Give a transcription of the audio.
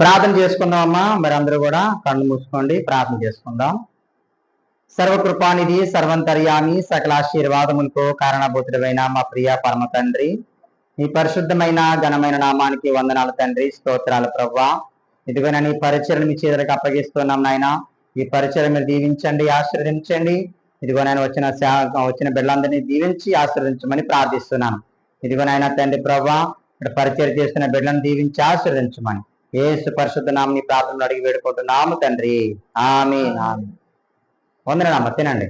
ప్రార్థన చేసుకుందామమ్మా. మరి అందరూ కూడా కళ్ళు మూసుకోండి, ప్రార్థన చేసుకుందాం. సర్వకృపానిధి, సర్వంతర్యామి, సకల ఆశీర్వాదములకు కారణభూతుడైన మా ప్రియ పరమ తండ్రి, ఈ పరిశుద్ధమైన ఘనమైన నామానికి వందనాలు తండ్రి. స్తోత్రాలు ప్రభువా. ఇదిగోనని పరిచయం మీ చేతులకు అప్పగిస్తున్నాం నాయన. ఈ పరిచయం మీరు దీవించండి, ఆశీర్వదించండి. ఇదిగోనైనా వచ్చిన బిడ్డలందరినీ దీవించి ఆశీర్వదించమని ప్రార్థిస్తున్నాను. ఇదిగోనైనా తండ్రి ప్రభువా, ఇక్కడ పరిచయం చేస్తున్న బిడ్డలను దీవించి ఆశీర్వదించమని యేసు పరిశుద్ధ నామని ప్రార్థనలు అడిగి వేడుకుంటున్నాము తండ్రి. ఆమేన్. ఆమేన్. వందనమ్మ, తినండి.